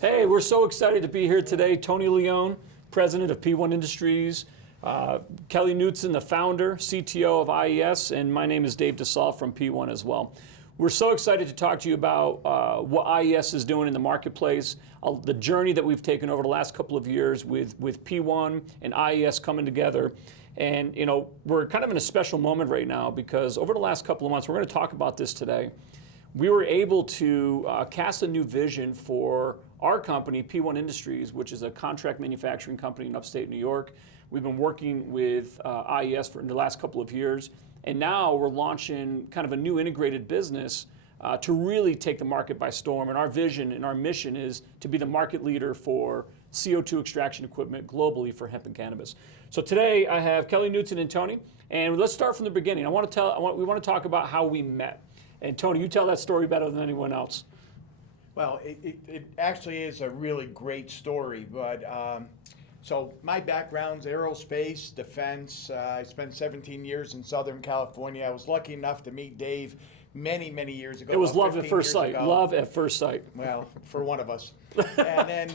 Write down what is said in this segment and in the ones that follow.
Hey, we're so excited to be here today. Tony Leone, president of P1 Industries, Kelly Knutson, the founder, CTO of IES, and my name is Dave DeSalle from P1 as well. We're so excited to talk to you about what IES is doing in the marketplace, the journey that we've taken over the last couple of years with P1 and IES coming together. And you know, we're kind of in a special moment right now because over the last couple of months, we're going to talk about this today. We were able to cast a new vision for our company, P1 Industries, which is a contract manufacturing company in upstate New York. We've been working with IES for the last couple of years, and now we're launching kind of a new integrated business to really take the market by storm. And our vision and our mission is to be the market leader for CO2 extraction equipment globally for hemp and cannabis. So today I have Kelly Knutson and Tony, and let's start from the beginning. We want to talk about how we met. And Tony, you tell that story better than anyone else. Well, it actually is a really great story, but so my background's aerospace, defense. I spent 17 years in Southern California. I was lucky enough to meet Dave many, many years ago. It was love at first sight. Love at first sight. Well, for one of us. And then,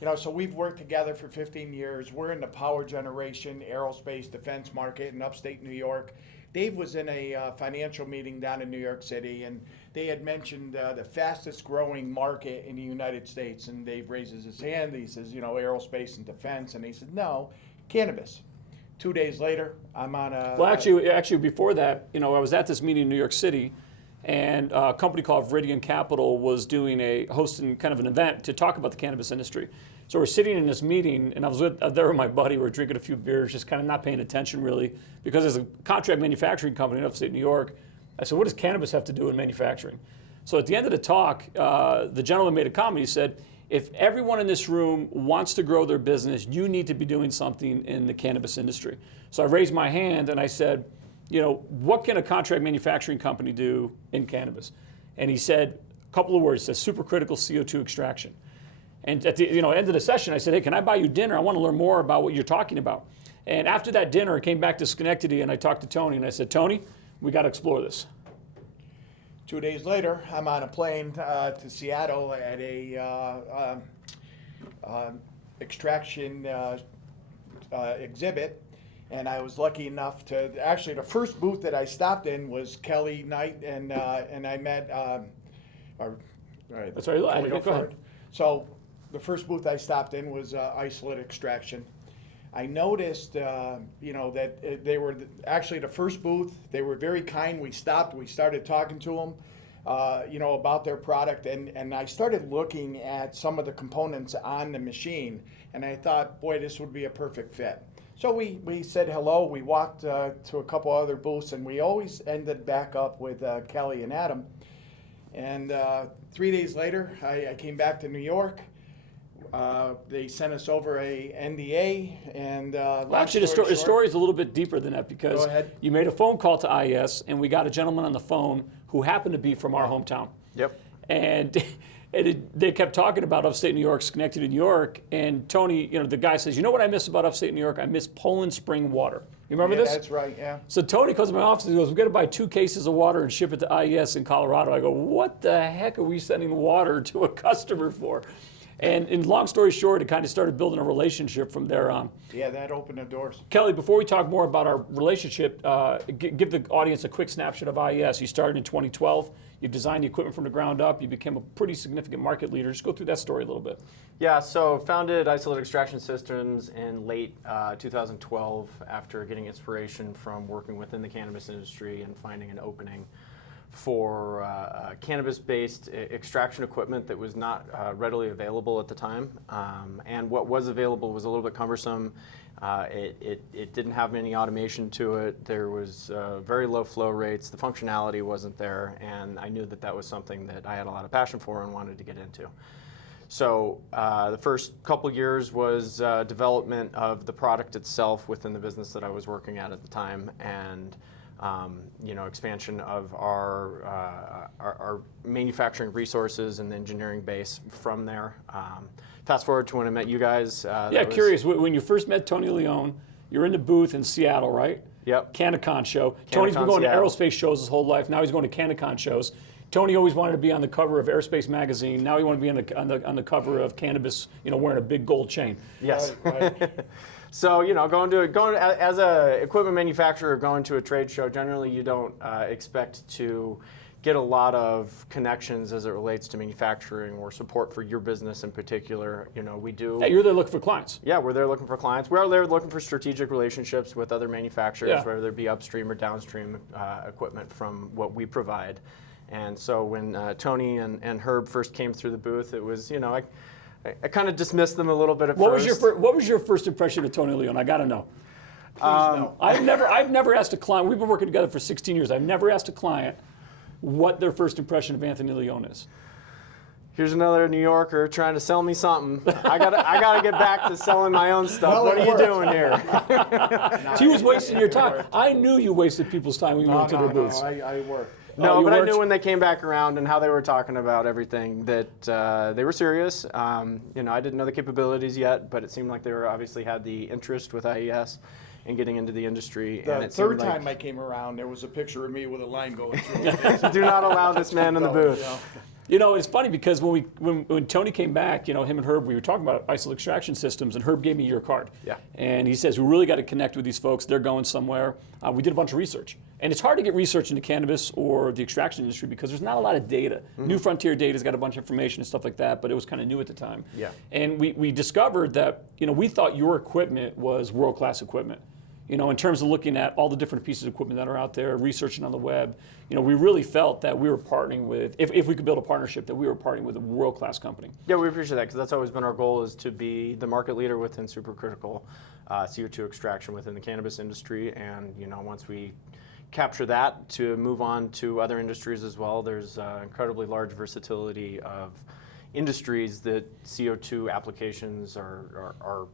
you know, so we've worked together for 15 years. We're in the power generation, aerospace, defense market in upstate New York. Dave was in a financial meeting down in New York City, and they had mentioned the fastest growing market in the United States. And Dave raises his hand. He says, you know, aerospace and defense. And he said, no, cannabis. 2 days later, I'm on a... Well, actually, before that, you know, I was at this meeting in New York City, and a company called Viridian Capital was hosting kind of an event to talk about the cannabis industry. So we're sitting in this meeting, and I was there with my buddy. We're drinking a few beers, just kind of not paying attention really, because as a contract manufacturing company in upstate New York, I said, what does cannabis have to do in manufacturing? So at the end of the talk, the gentleman made a comment. He said, if everyone in this room wants to grow their business, you need to be doing something in the cannabis industry. So I raised my hand and I said, you know, what can a contract manufacturing company do in cannabis? And he said a couple of words. He said supercritical CO2 extraction. And at the end of the session, I said, hey, can I buy you dinner? I want to learn more about what you're talking about. And after that dinner, I came back to Schenectady and I talked to Tony and I said, Tony, we got to explore this. 2 days later, I'm on a plane to Seattle at a extraction exhibit. And I was lucky enough to, actually the first booth that I stopped in was Kelly Knight, and I met, That's right, go ahead. So the first booth I stopped in was isolate extraction. I noticed, you know, that they were actually the first booth. They were very kind. We stopped. We started talking to them, you know, about their product, and I started looking at some of the components on the machine, and I thought, boy, this would be a perfect fit. So we said hello. We walked to a couple other booths, and we always ended back up with Kelly and Adam. And 3 days later, I came back to New York. They sent us over a NDA, and well, actually, the story is a little bit deeper than that because you made a phone call to IES, and we got a gentleman on the phone who happened to be from our hometown. Yep. And they kept talking about upstate New York, Schenectady, New York, and Tony, you know, the guy says, you know what I miss about upstate New York? I miss Poland Spring water. You remember this? That's right, yeah. So Tony comes to my office and goes, we've got to buy 2 cases of water and ship it to IES in Colorado. I go, what the heck are we sending water to a customer for? And in long story short, it kind of started building a relationship from there on. Yeah, that opened the doors. Kelly, before we talk more about our relationship, give the audience a quick snapshot of IES. You started in 2012. You designed the equipment from the ground up. You became a pretty significant market leader. Just go through that story a little bit. Yeah, so founded Isolate Extraction Systems in late 2012 after getting inspiration from working within the cannabis industry and finding an opening for cannabis-based extraction equipment that was not readily available at the time. And what was available was a little bit cumbersome. It didn't have any automation to it. There was very low flow rates. The functionality wasn't there. And I knew that that was something that I had a lot of passion for and wanted to get into. So the first couple years was development of the product itself within the business that I was working at the time, and you know, expansion of our manufacturing resources and engineering base from there. Fast forward to when I met you guys. Yeah, curious. When you first met Tony Leone, you're in the booth in Seattle, right? Yep. CannaCon show. Tony's been going to aerospace shows his whole life. Now he's going to CannaCon shows. Tony always wanted to be on the cover of Aerospace magazine. Now he wanted to be on the cover of Cannabis, wearing a big gold chain. Yes. Right. So, going as a equipment manufacturer, going to a trade show, generally you don't expect to get a lot of connections as it relates to manufacturing or support for your business in particular. We do. Hey, you're there looking for clients. Yeah, we're there looking for clients. We're there looking for strategic relationships with other manufacturers, Yeah. whether it be upstream or downstream equipment from what we provide. And so when Tony and Herb first came through the booth, it was, I kind of dismissed them a little bit at first. What was your first impression of Tony Leone? I got to know. Please no. I've never asked a client. We've been working together for 16 years. I've never asked a client what their first impression of Anthony Leone is. Here's another New Yorker trying to sell me something. I gotta get back to selling my own stuff. Well, what it are you works. doing here? He was wasting your time. I knew you wasted people's time when you went to their booths. I work. No, you but I weren't? knew when they came back around and how they were talking about everything that they were serious. I didn't know the capabilities yet, but it seemed like they were obviously had the interest with IES and getting into the industry. And The it third seemed like, time I came around, there was a picture of me with a line going through it. do not allow this man in the booth. It's funny because when Tony came back, him and Herb, we were talking about isolate extraction systems, and Herb gave me your card. Yeah. And he says, we really got to connect with these folks. They're going somewhere. We did a bunch of research. And it's hard to get research into cannabis or the extraction industry because there's not a lot of data. New Frontier Data's got a bunch of information and stuff like that, but it was kind of new at the time. Yeah. And we discovered that, we thought your equipment was world-class equipment. In terms of looking at all the different pieces of equipment that are out there, researching on the web, we really felt that we were partnering with, if we could build a partnership, that we were partnering with a world-class company. Yeah, we appreciate that because that's always been our goal, is to be the market leader within supercritical CO2 extraction within the cannabis industry. And once we capture that, to move on to other industries as well. There's incredibly large versatility of industries that CO2 applications are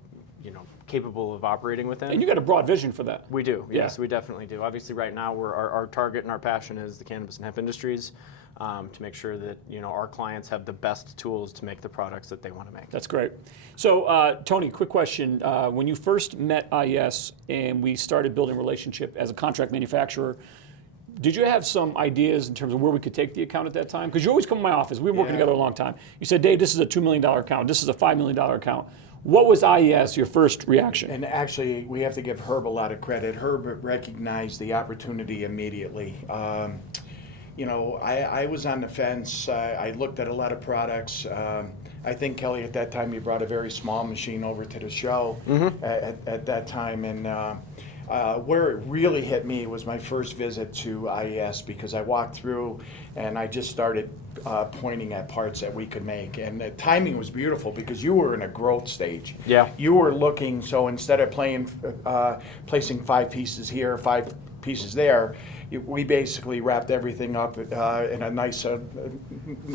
capable of operating within. And you got a broad vision for that. We do, Yeah. yes, we definitely do. Obviously, right now, our target and our passion is the cannabis and hemp industries, to make sure that our clients have the best tools to make the products that they want to make. That's great. So, Tony, quick question. When you first met IES and we started building a relationship as a contract manufacturer, did you have some ideas in terms of where we could take the account at that time? Because you always come to my office. We've been working together a long time. You said, Dave, this is a $2 million account. This is a $5 million account. What was IES, your first reaction? And actually, we have to give Herb a lot of credit. Herb recognized the opportunity immediately. I was on the fence. I looked at a lot of products. I think, Kelly, at that time, you brought a very small machine over to the show at that time. And where it really hit me was my first visit to IES, because I walked through and I just started pointing at parts that we could make. And the timing was beautiful because you were in a growth stage. Yeah. You were looking, so instead of placing 5 pieces here, 5 pieces there, we basically wrapped everything up in a nice,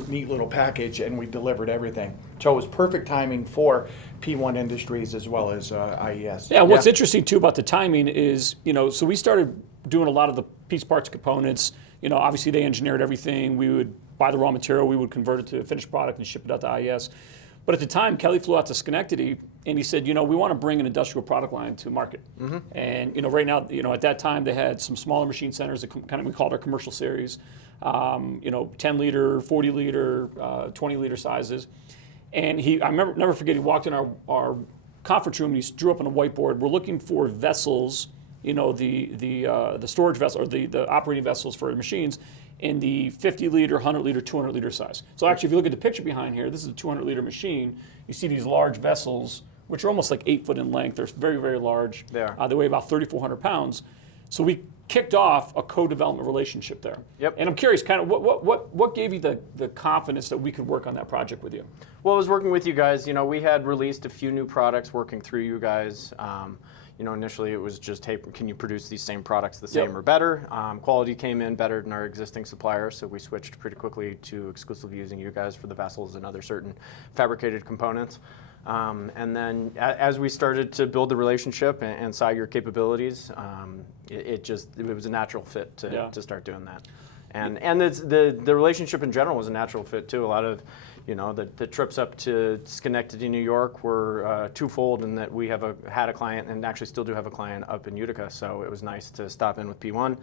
neat little package, and we delivered everything. So it was perfect timing for P1 Industries as well as IES. Yeah, what's interesting too about the timing is, so we started doing a lot of the piece parts components. Obviously they engineered everything. We would buy the raw material, we would convert it to a finished product and ship it out to IES. But at the time, Kelly flew out to Schenectady and he said, we want to bring an industrial product line to market. And right now, at that time they had some smaller machine centers that we called our commercial series, 10 liter, 40 liter, 20 liter sizes. And I never forget, he walked in our conference room and he drew up on a whiteboard, we're looking for vessels, the storage vessel, or the operating vessels for machines in the 50 liter, 100 liter, 200 liter size. So actually, if you look at the picture behind here, this is a 200 liter machine. You see these large vessels, which are almost like 8 foot in length. They're very, very large. They are. They weigh about 3,400 pounds. So we kicked off a co-development relationship there. Yep. And I'm curious, kind of what gave you the confidence that we could work on that project with you? Well, I was working with you guys. We had released a few new products working through you guys. Initially it was just, hey, can you produce these same products the same or better? Quality came in better than our existing suppliers, so we switched pretty quickly to exclusively using you guys for the vessels and other certain fabricated components. And then as we started to build the relationship and saw your capabilities, it was a natural fit to start doing that. And the relationship in general was a natural fit too. A lot of the trips up to Schenectady, New York were twofold in that we had a client, and actually still do have a client up in Utica, so it was nice to stop in with P1,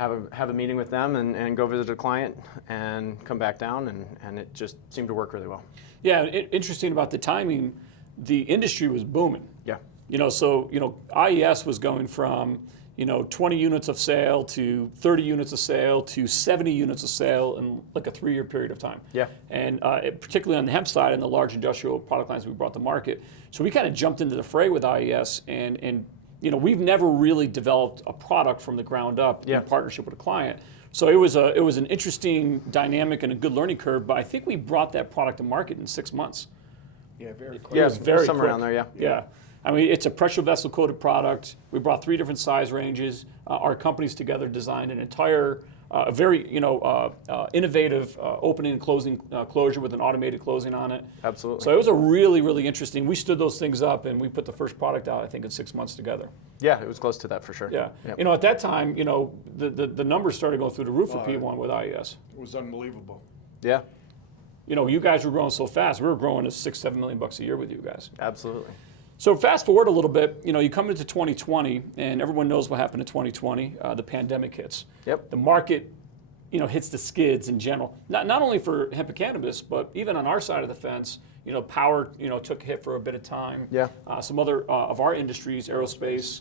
have a meeting with them and go visit a client and come back down, and it just seemed to work really well. Yeah, interesting about the timing, the industry was booming. Yeah. IES was going from 20 units of sale to 30 units of sale to 70 units of sale in like a 3-year period of time. Yeah. And particularly on the hemp side and the large industrial product lines we brought to market. So we kind of jumped into the fray with IES, and we've never really developed a product from the ground up in partnership with a client. So it was an interesting dynamic and a good learning curve, but I think we brought that product to market in 6 months. Yeah, very quick. Yeah, was very somewhere quick. around there. Yeah. Yeah. I mean, it's a pressure vessel coated product. We brought 3 different size ranges. Our companies together designed an entire, very innovative opening and closing closure with an automated closing on it. Absolutely. So it was a really, really interesting. We stood those things up and we put the first product out, I think, in 6 months together. Yeah, it was close to that for sure. Yeah. Yep. At that time, the numbers started going through the roof for P1 with IES. It was unbelievable. Yeah, You guys were growing so fast. We were growing to $6-7 million a year with you guys. absolutely. So fast forward a little bit, you come into 2020, and everyone knows what happened in 2020. The pandemic hits. Yep. The market, hits the skids in general. Not only for hemp and cannabis, but even on our side of the fence. Power, took a hit for a bit of time. Yeah. Some other of our industries, aerospace,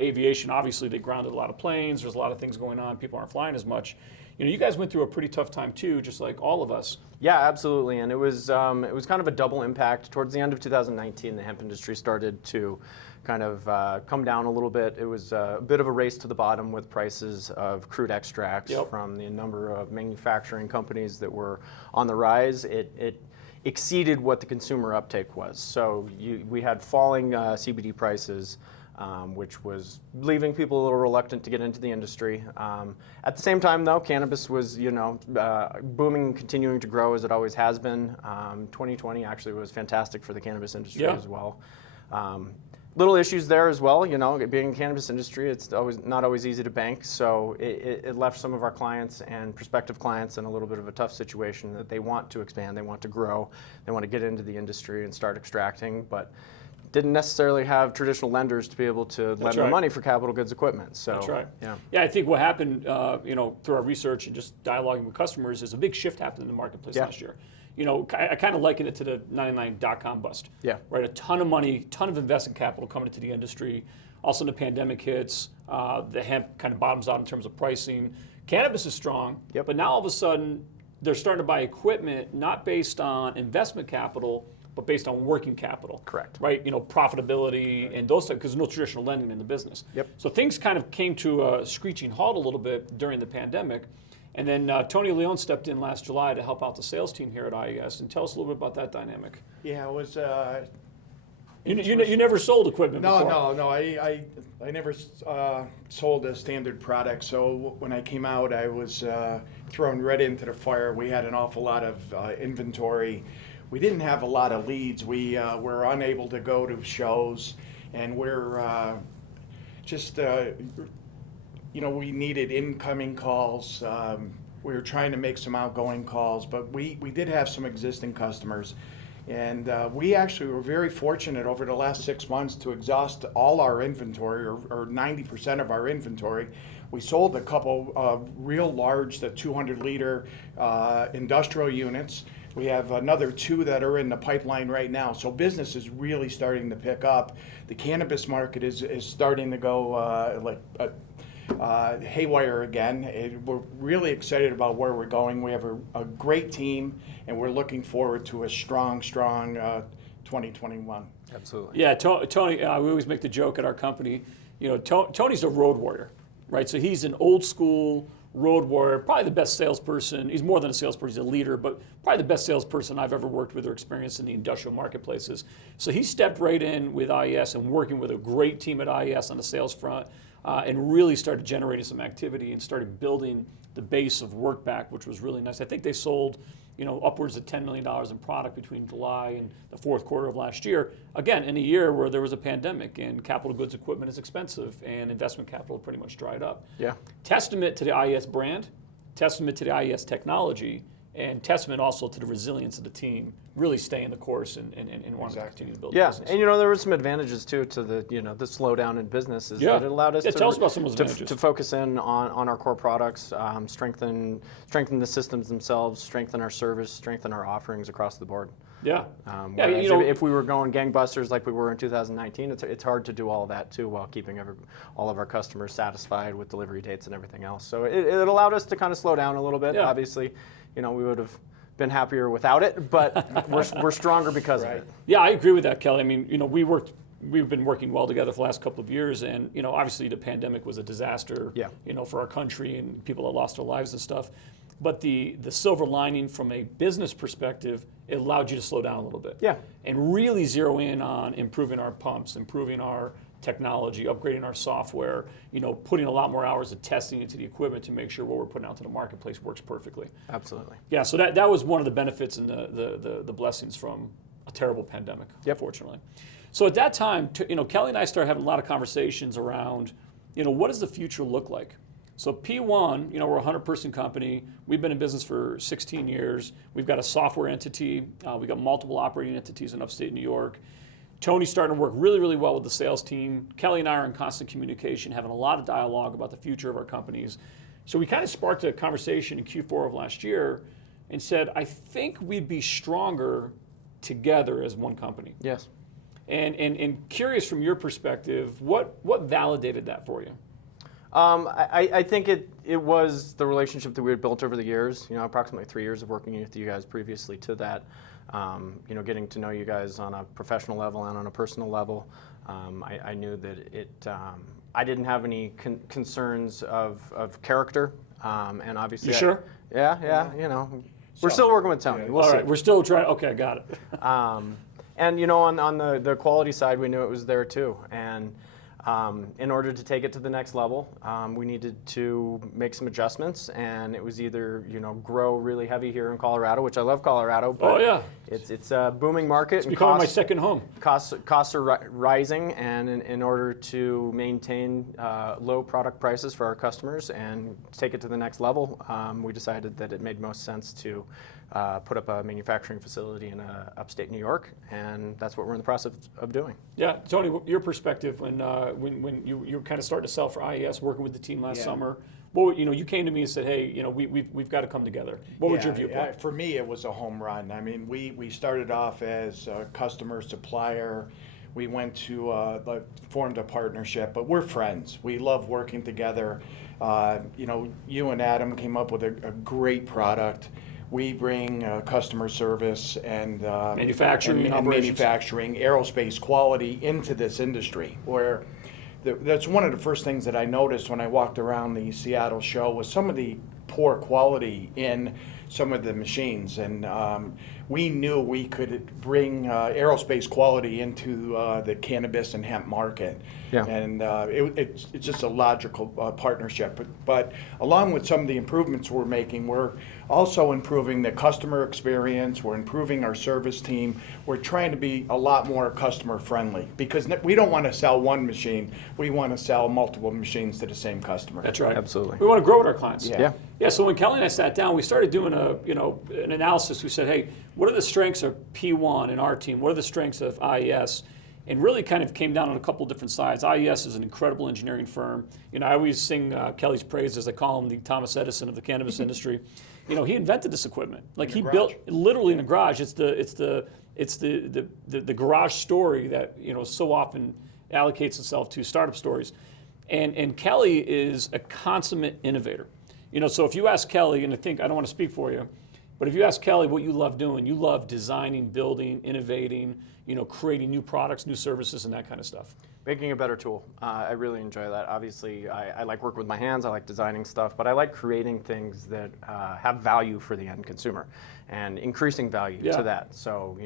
aviation. Obviously, they grounded a lot of planes. There's a lot of things going on. People aren't flying as much. You guys went through a pretty tough time too, just like all of us. Yeah, absolutely, and it was kind of a double impact. Towards the end of 2019, the hemp industry started to kind of come down a little bit. It was a bit of a race to the bottom with prices of crude extracts from the number of manufacturing companies that were on the rise. It exceeded what the consumer uptake was. So we had falling CBD prices. Which was leaving people a little reluctant to get into the industry. At the same time, though, cannabis was, booming and continuing to grow as it always has been. 2020 actually was fantastic for the cannabis industry as well. Little issues there as well, being in the cannabis industry, it's not always easy to bank. So it left some of our clients and prospective clients in a little bit of a tough situation that they want to expand, they want to grow, they want to get into the industry and start extracting, but didn't necessarily have traditional lenders to be able to lend them money for capital goods equipment. So that's right. Yeah. I think what happened, through our research and just dialoguing with customers, is a big shift happened in the marketplace last year. I kind of liken it to the 99.com bust. Yeah. Right. A ton of money, ton of investment capital coming into the industry. Also, the pandemic hits. The hemp kind of bottoms out in terms of pricing. Cannabis is strong, but now all of a sudden they're starting to buy equipment not based on investment capital, but based on working capital. Correct. Right? Profitability and those types, because there's no traditional lending in the business. Yep. So things kind of came to a screeching halt a little bit during the pandemic. And then Tony Leone stepped in last July to help out the sales team here at IES. And tell us a little bit about that dynamic. Yeah, it was. You never sold equipment before. No. I never sold a standard product. So when I came out, I was thrown right into the fire. We had an awful lot of inventory. We didn't have a lot of leads. We were unable to go to shows, and we're we needed incoming calls. We were trying to make some outgoing calls, but we did have some existing customers. And we actually were very fortunate over the last 6 months to exhaust all our inventory, or 90% of our inventory. We sold a couple of real large, the 200-liter industrial units. We have another 2 that are in the pipeline right now. So business is really starting to pick up. The cannabis market is starting to go haywire again. We're really excited about where we're going. We have a great team, and we're looking forward to a strong 2021. Absolutely. Yeah, Tony, we always make the joke at our company, Tony's a road warrior, right? So he's an old school road warrior, probably the best salesperson. He's more than a salesperson, he's a leader, but probably the best salesperson I've ever worked with or experienced in the industrial marketplaces. So he stepped right in with IES and working with a great team at IES on the sales front, and really started generating some activity and started building the base of work back, which was really nice. I think they sold upwards of $10 million in product between July and the fourth quarter of last year. Again, in a year where there was a pandemic and capital goods equipment is expensive and investment capital pretty much dried up. Yeah. Testament to the IES brand, testament to the IES technology, and testament also to the resilience of the team, really staying the course and wanting to continue to build the Yeah, business. and there were some advantages too to the the slowdown in business is that it allowed us tell us about some of those advantages. to focus in on our core products, strengthen the systems themselves, strengthen our service, strengthen our offerings across the board. Yeah. Whereas if we were going gangbusters like we were in 2019, it's hard to do all of that too while keeping all of our customers satisfied with delivery dates and everything else. So it allowed us to kind of slow down a little bit. Yeah. Obviously, we would have been happier without it, but we're stronger because of it. Yeah, I agree with that, Kelly. I mean, we've been working well together for the last couple of years, and obviously the pandemic was a disaster. Yeah. For our country and people that lost their lives and stuff. But the silver lining from a business perspective, it allowed you to slow down a little bit. Yeah. And really zero in on improving our pumps, improving our technology, upgrading our software, putting a lot more hours of testing into the equipment to make sure what we're putting out to the marketplace works perfectly. Absolutely. Yeah, so that was one of the benefits and the blessings from a terrible pandemic, unfortunately. So at that time, Kelly and I started having a lot of conversations around, what does the future look like? So P1, we're a 100-person company. We've been in business for 16 years. We've got a software entity. We've got multiple operating entities in upstate New York. Tony's starting to work really, really well with the sales team. Kelly and I are in constant communication, having a lot of dialogue about the future of our companies. So we kind of sparked a conversation in Q4 of last year and said, I think we'd be stronger together as one company. Yes. And curious from your perspective, what validated that for you? I think it was the relationship that we had built over the years, approximately 3 years of working with you guys previously to that, getting to know you guys on a professional level and on a personal level. I knew that I didn't have any concerns of character, and obviously. You sure? Yeah, we're still working with Tony. We'll All see. right, we're still trying. Okay, I got it. And on the quality side, we knew it was there too. And in order to take it to the next level, we needed to make some adjustments, and it was either grow really heavy here in Colorado, which I love Colorado, but it's a booming market. It's becoming my second home. Costs are rising, and in order to maintain low product prices for our customers and take it to the next level, we decided that it made most sense to put up a manufacturing facility in upstate New York, and that's what we're in the process of doing. Yeah, Tony, your perspective when you were kind of starting to sell for IES, working with the team last summer, you came to me and said, hey, we've got to come together. What was your viewpoint? For me, it was a home run. I mean, we started off as a customer supplier. We went to formed a partnership, but we're friends. We love working together. You and Adam came up with a great product. We bring customer service and manufacturing, aerospace quality into this industry. Where that's one of the first things that I noticed when I walked around the Seattle show was some of the poor quality in some of the machines, and we knew we could bring aerospace quality into the cannabis and hemp market. Yeah. And it's just a logical partnership. But along with some of the improvements we're making, we're also improving the customer experience. We're improving our service team. We're trying to be a lot more customer friendly because we don't want to sell one machine. We want to sell multiple machines to the same customer. That's right. Absolutely. We want to grow with our clients. Yeah. So when Kelly and I sat down, we started doing an analysis. We said, hey, what are the strengths of P1 and our team? What are the strengths of IES? And really kind of came down on a couple different sides. IES is an incredible engineering firm. I always sing Kelly's praises. I call him the Thomas Edison of the cannabis industry. He invented this equipment. Like he built literally in a garage. It's the garage story that so often allocates itself to startup stories. And Kelly is a consummate innovator. So if you ask Kelly, and I don't want to speak for you, but if you ask Kelly what you love doing, you love designing, building, innovating, creating new products, new services, and that kind of stuff. Making a better tool. I really enjoy that. Obviously, I like working with my hands. I like designing stuff, but I like creating things that have value for the end consumer and increasing value to that. So,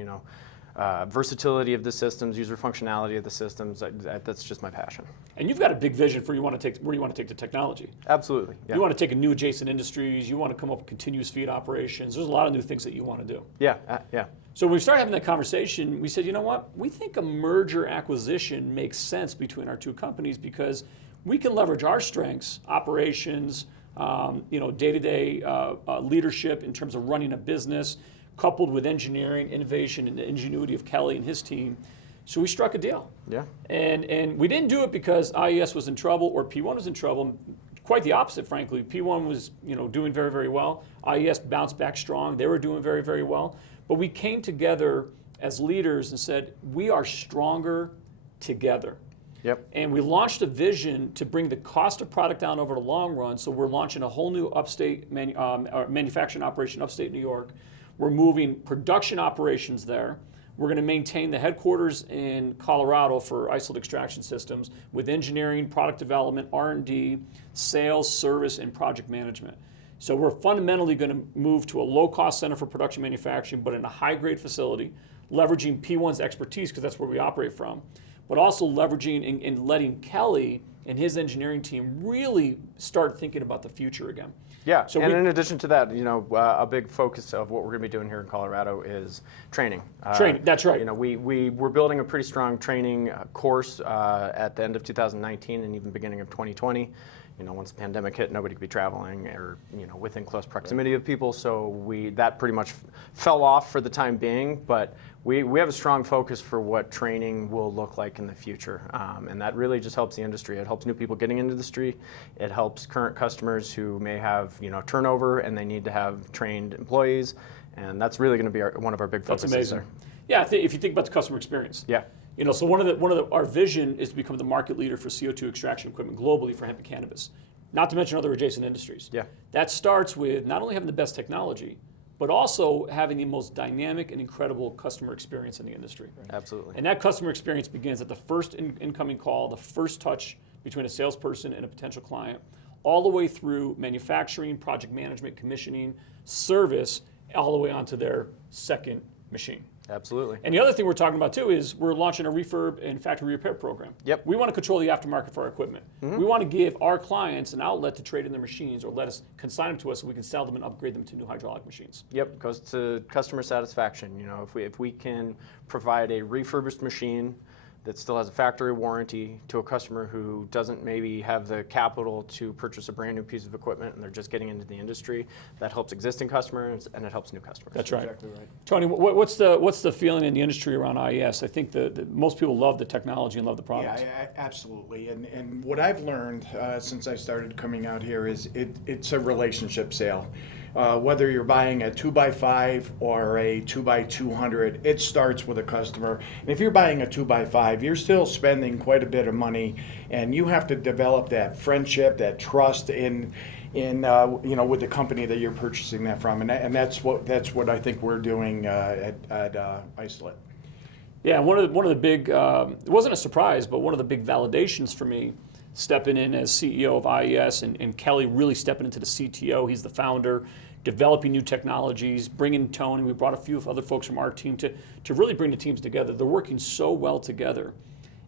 versatility of the systems, user functionality of the systems, that's just my passion. And you've got a big vision for where you want to take the technology. Absolutely. Yeah. You want to take a new adjacent industries. You want to come up with continuous feed operations. There's a lot of new things that you want to do. Yeah. So when we started having that conversation, we said, you know what? We think a merger acquisition makes sense between our two companies because we can leverage our strengths, operations, day-to-day leadership in terms of running a business, coupled with engineering, innovation, and the ingenuity of Kelly and his team. So we struck a deal. Yeah. And we didn't do it because IES was in trouble or P1 was in trouble. Quite the opposite, frankly. P1 was doing very, very well. IES bounced back strong. They were doing very, very well. But we came together as leaders and said, we are stronger together. Yep. And we launched a vision to bring the cost of product down over the long run. So we're launching a whole new manufacturing operation upstate New York. We're moving production operations there. We're going to maintain the headquarters in Colorado for Isolate Extraction Systems with engineering, product development, R&D, sales, service, and project management. So we're fundamentally going to move to a low-cost center for production manufacturing, but in a high-grade facility, leveraging P1's expertise because that's where we operate from, but also leveraging and letting Kelly and his engineering team really start thinking about the future again. Yeah, So and in addition to that, a big focus of what we're going to be doing here in Colorado is training. Training, that's right. We're building a pretty strong training course at the end of 2019 and even beginning of 2020. Once the pandemic hit, nobody could be traveling or within close proximity of people, so that pretty much fell off for the time being. But we have a strong focus for what training will look like in the future, and that really just helps the industry. It helps new people getting into the industry. It helps current customers who may have turnover and they need to have trained employees, and that's really going to be one of our big focuses. That's amazing. There. Yeah, if you think about the customer experience. Yeah. So our vision is to become the market leader for CO2 extraction equipment globally for hemp and cannabis, not to mention other adjacent industries. Yeah. That starts with not only having the best technology, but also having the most dynamic and incredible customer experience in the industry. Absolutely. And that customer experience begins at the first incoming call, the first touch between a salesperson and a potential client, all the way through manufacturing, project management, commissioning, service, all the way onto their second machine. Absolutely. And the other thing we're talking about too is we're launching a refurb and factory repair program. Yep. We want to control the aftermarket for our equipment. Mm-hmm. We want to give our clients an outlet to trade in their machines or let us consign them to us so we can sell them and upgrade them to new hydraulic machines. Yep, goes to customer satisfaction. If we can provide a refurbished machine that still has a factory warranty to a customer who doesn't maybe have the capital to purchase a brand new piece of equipment and they're just getting into the industry, that helps existing customers and it helps new customers. That's right. Exactly right. Tony, what's the feeling in the industry around IES? I think most people love the technology and love the product. Yeah, absolutely. And what I've learned since I started coming out here is it's a relationship sale. Whether you're buying a 2x5 or a 2x200, it starts with a customer. And if you're buying a 2x5, you're still spending quite a bit of money, and you have to develop that friendship, that trust in with the company that you're purchasing that from. And that's what I think we're doing at Isolate. Yeah, one of the big, it wasn't a surprise, but one of the big validations for me stepping in as CEO of IES and Kelly really stepping into the CTO. He's the founder, developing new technologies, bringing Tony. We brought a few other folks from our team to really bring the teams together. They're working so well together.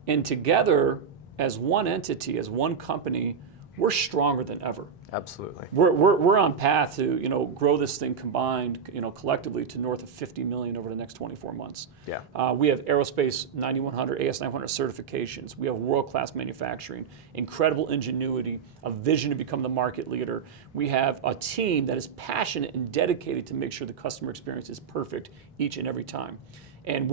And together, as one entity, as one company, we're stronger than ever. Absolutely. We're on path to grow this thing combined collectively to north of 50 million over the next 24 months. Yeah. We have aerospace 9100, AS900 certifications. We have world-class manufacturing, incredible ingenuity, a vision to become the market leader. We have a team that is passionate and dedicated to make sure the customer experience is perfect each and every time. And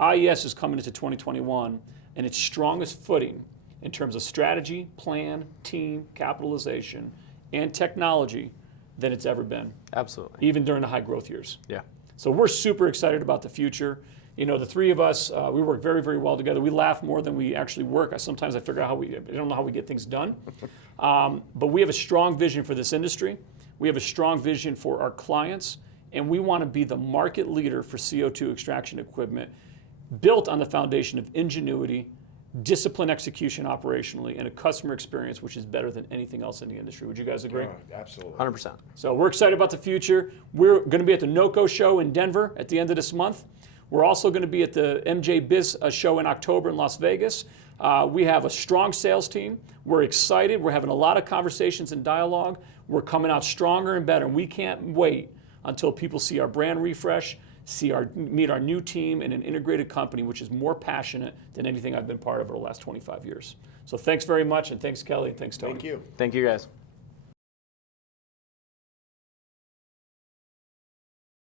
IES is coming into 2021 in its strongest footing in terms of strategy, plan, team, capitalization, and technology than it's ever been. Absolutely. Even during the high growth years. Yeah. So we're super excited about the future. The three of us, we work very, very well together. We laugh more than we actually work. Sometimes I figure out I don't know how we get things done. But we have a strong vision for this industry. We have a strong vision for our clients, and we want to be the market leader for CO2 extraction equipment built on the foundation of ingenuity, discipline execution operationally, and a customer experience which is better than anything else in the industry. Would you guys agree? Absolutely. 100%. So we're excited about the future. We're going to be at the NOCO show in Denver at the end of this month. We're also going to be at the MJ Biz show in October in Las Vegas. We have a strong sales team. We're excited. We're having a lot of conversations and dialogue. We're coming out stronger and better. And we can't wait until people see our brand refresh, meet our new team in an integrated company which is more passionate than anything I've been part of over the last 25 years. So thanks very much, and thanks Kelly, and thanks Tony. Thank you. Thank you guys.